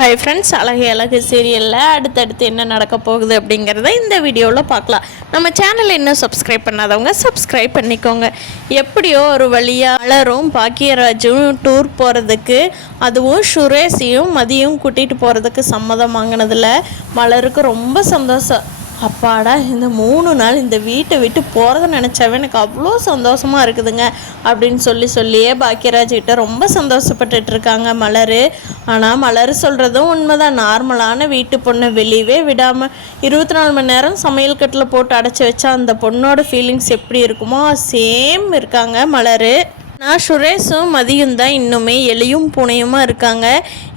Hi friends, அழகு அழகு சீரியலில் அடுத்தடுத்து என்ன நடக்க போகுது அப்படிங்கிறத இந்த வீடியோவில் பார்க்கலாம். நம்ம சேனலை இன்னும் சப்ஸ்கிரைப் பண்ணாதவங்க சப்ஸ்கிரைப் பண்ணிக்கோங்க. எப்படியோ ஒரு வழியாக மலரும் பாக்கியராஜும் டூர் போகிறதுக்கு, அதுவும் சுரேஷையும் மதியும் கூட்டிகிட்டு போகிறதுக்கு சம்மதம் வாங்கினதில் மலருக்கு ரொம்ப சந்தோஷம். அப்பாடா, இந்த 3 நாள் இந்த வீட்டை விட்டு போகிறத நினச்சாவே எனக்கு அவ்வளோ சந்தோஷமாக இருக்குதுங்க அப்படின்னு சொல்லியே பாக்கியராஜ்கிட்ட ரொம்ப சந்தோஷப்பட்டுட்டு இருக்காங்க மலர். ஆனால் மலர் சொல்கிறதும் உண்மைதான். நார்மலான வீட்டு பொண்ணை வெளியவே விடாமல் 24 மணி நேரம் சமையல் கட்டில் போட்டு அடைச்சி வச்சா அந்த பொண்ணோட ஃபீலிங்ஸ் எப்படி இருக்குமோ சேம் இருக்காங்க மலர். நான் சுரேஷும் மதியும் தான் இன்னுமே எலியும் பூனையுமா இருக்காங்க.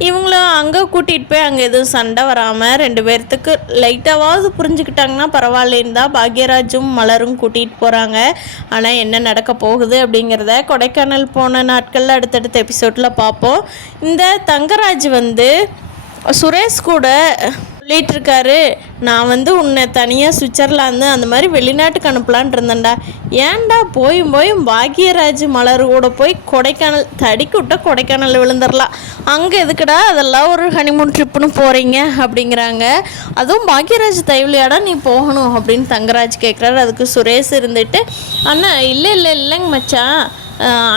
இவங்களும் அங்கே கூட்டிகிட்டு போய் அங்கே எதுவும் சண்டை வராமல் 2 பேர்த்துக்கு லைட்டாவது புரிஞ்சுக்கிட்டாங்கன்னா பரவாயில்லேன்னு தான் பாக்யராஜும் மலரும் கூட்டிகிட்டு போகிறாங்க. ஆனால் என்ன நடக்க போகுது அப்படிங்கிறத கொடைக்கானல் போன நாட்களில் அடுத்தடுத்த எபிசோடில் பார்ப்போம். இந்த தங்கராஜ் சுரேஷ் கூட சொல்லிகிட்டு இருக்காரு, நான் உன்னை தனியாக சுவிட்சர்லாந்து அந்த மாதிரி வெளிநாட்டுக்கு அனுப்பலான் இருந்தேன்டா. ஏன்டா போயும் பாக்யராஜ் மலர் கூட போய் கொடைக்கானல் தடிக்கு விட்ட கொடைக்கானல் விழுந்துடலாம், அங்கே எதுக்குடா அதெல்லாம் ஒரு ஹனிமூன் ட்ரிப்புன்னு போகிறீங்க அப்படிங்கிறாங்க. அதுவும் பாக்யராஜ் தயவுலையாடா நீ போகணும் அப்படின்னு தங்கராஜ் கேட்குறாரு. அதுக்கு சுரேஷ் இருந்துட்டு, அண்ணா இல்லைங்க மச்சான்,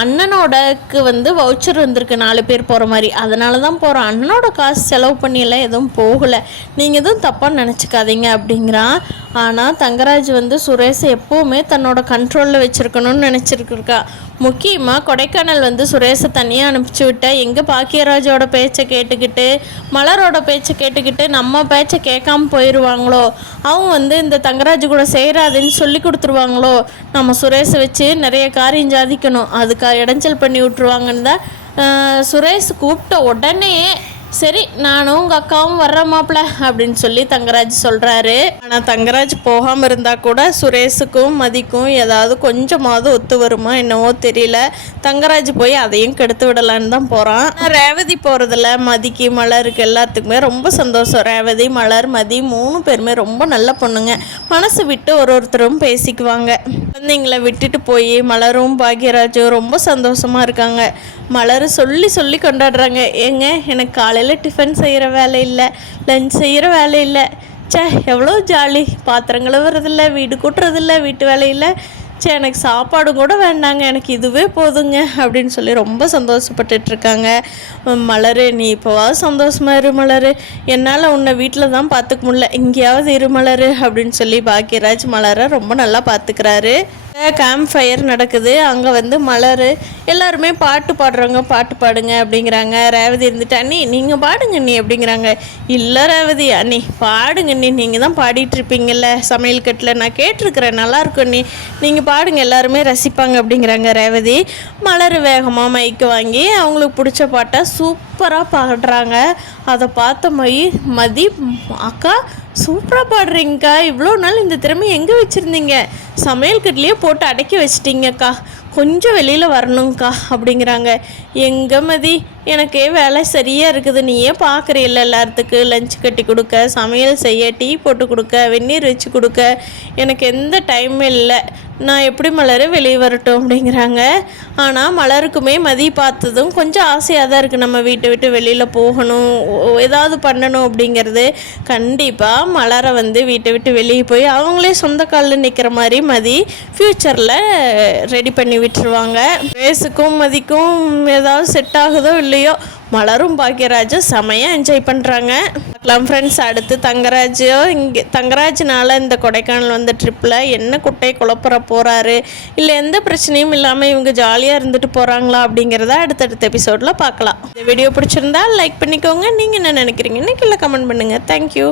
அண்ணனோடக்கு வவுச்சர் வந்திருக்கு 4 பேர் போகிற மாதிரி, அதனால தான் போகிறோம். அண்ணனோட காசு செலவு பண்ணியெல்லாம் எதுவும் போகலை, நீங்கள் எதுவும் தப்பாக நினச்சிக்காதீங்க அப்படிங்கிறான். ஆனால் தங்கராஜ் சுரேஷை எப்போவுமே தன்னோட கண்ட்ரோலில் வச்சுருக்கணும்னு நினச்சிருக்கா. முக்கியமாக கொடைக்கானல் சுரேஷை தனியாக அனுப்பிச்சி விட்ட எங்கே பாக்கியராஜோட பேச்சை கேட்டுக்கிட்டு மலரோட பேச்சை கேட்டுக்கிட்டு நம்ம பேச்சை கேட்காம போயிடுவாங்களோ, அவங்க இந்த தங்கராஜ் கூட செய்கிறாதுன்னு சொல்லி கொடுத்துருவாங்களோ, நம்ம சுரேஷை வச்சு நிறைய காரியம் சாதிக்கணும், அதுக்கு இடைஞ்சல் பண்ணி விட்ருவாங்கன்னு தான் சுரேஷ் கூப்பிட்ட உடனே சரி நானும் உங்கள் அக்காவும் வர்ற மாப்பிள்ள அப்படின்னு சொல்லி தங்கராஜ் சொல்கிறாரு. ஆனால் தங்கராஜ் போகாமல் இருந்தால் கூட சுரேஷுக்கும் மதிக்கும் ஏதாவது கொஞ்சமாவது ஒத்து வருமா என்னவோ தெரியல. தங்கராஜ் போய் அதையும் கெடுத்து விடலான்னு தான் போகிறான். ரேவதி போகிறதுல மதிக்கு மலருக்கு எல்லாத்துக்குமே ரொம்ப சந்தோஷம். ரேவதி மலர் மதி 3 பேருமே ரொம்ப நல்ல பொண்ணுங்க. மனசு விட்டு ஒருத்தரும் பேசிக்குவாங்க. குழந்தைங்களை விட்டுட்டு போய் மலரும் பாக்யராஜும் ரொம்ப சந்தோஷமாக இருக்காங்க. மலர் சொல்லி கொண்டாடுறாங்க. ஏங்க எனக்கு காலையில் டிஃபன் செய்கிற வேலை இல்லை, லஞ்ச் செய்கிற வேலை இல்லை, எவ்வளோ ஜாலி, பாத்திரம் கழுவுறதில்ல, வீடு கூட்டுறதில்ல, வீட்டு வேலையில், எனக்கு சாப்பாடு கூட வேண்டாங்க, எனக்கு இதுவே போதுங்க அப்படின்னு சொல்லி ரொம்ப சந்தோஷப்பட்டுட்ருக்காங்க. மலர் நீ இப்போவாவது சந்தோஷமாக இரு மலர், என்னால் உன்னை வீட்டில் தான் பார்த்துக்க முடியல, எங்கேயாவது இரு மலர் அப்படின்னு சொல்லி பாக்யராஜ் மலரை ரொம்ப நல்லா பார்த்துக்கிறாரு. கேம்ப் ஃபயர் நடக்குது. அங்கே மலர் எல்லாருமே பாட்டு பாடுறவங்க பாட்டு பாடுங்க அப்படிங்கிறாங்க. ரேவதி இருந்துட்டு அண்ணி நீங்கள் பாடுங்க அண்ணி அப்படிங்கிறாங்க. இல்லை ரேவதி அண்ணி பாடுங்க அண்ணி, நீங்கள் தான் பாடிட்டுருப்பீங்கள்ல சமையல் கட்டில், நான் கேட்டிருக்கிறேன் நல்லாயிருக்கும் அண்ணி, நீங்கள் பாடுங்க எல்லாருமே ரசிப்பாங்க அப்படிங்கிறாங்க ரேவதி. மலர் வேகமாக மைக்கு வாங்கி அவங்களுக்கு பிடிச்ச பாட்டை சூப்பராக பாடுறாங்க. அதை பார்த்த மதி அக்கா சூப்பராக பாடுறீங்கக்கா, இவ்வளோ நாள் இந்த திறமை எங்கே வச்சுருந்தீங்க, சமையல் கட்டிலேயே போட்டு அடக்கி வச்சிட்டிங்கக்கா, கொஞ்சம் வெளியில் வரணுங்க்கா அப்படிங்கிறாங்க. எங்கே மதி, எனக்கே வேலை சரியாக இருக்குது, நீயே பார்க்குறீல்ல எல்லாத்துக்கு லஞ்ச் கட்டி கொடுக்க, சமையல் செய்ய, டீ போட்டு கொடுக்க, வெந்நீர் வச்சு கொடுக்க, எனக்கு எந்த டைமும் இல்லை, நான் எப்படி மலர் வெளியே வரட்டும் அப்படிங்கிறாங்க. ஆனால் மலருக்குமே மதி பார்த்ததும் கொஞ்சம் ஆசையாக தான் இருக்குது, நம்ம வீட்டை விட்டு வெளியில் போகணும், ஏதாவது பண்ணணும் அப்படிங்கிறது. கண்டிப்பாக மலரை வீட்டை விட்டு வெளியே போய் அவங்களே சொந்த காலில் நிற்கிற மாதிரி மதி ஃப்யூச்சரில் ரெடி பண்ணி விட்டுருவாங்க. ரேஸுக்கும் மதிக்கும் ஏதாவது செட் ஆகுதோ இல்லையோ, மலரும் பாக்யராஜும் செமையாக என்ஜாய் பண்ணுறாங்க. பார்க்கலாம் ஃப்ரெண்ட்ஸ், அடுத்து தங்கராஜ்னால இந்த கொடைக்கானல் ட்ரிப்பில் என்ன குட்டை குழப்பற போகிறாரு, இல்லை எந்த பிரச்சனையும் இல்லாமல் இவங்க ஜாலியாக இருந்துட்டு போகிறாங்களா அப்படிங்கிறத அடுத்தடுத்த எபிசோடில் பார்க்கலாம். இந்த வீடியோ பிடிச்சிருந்தா லைக் பண்ணிக்கோங்க. நீங்கள் என்ன நினைக்கிறீங்கன்னு கீழே கமெண்ட் பண்ணுங்கள். தேங்க்யூ.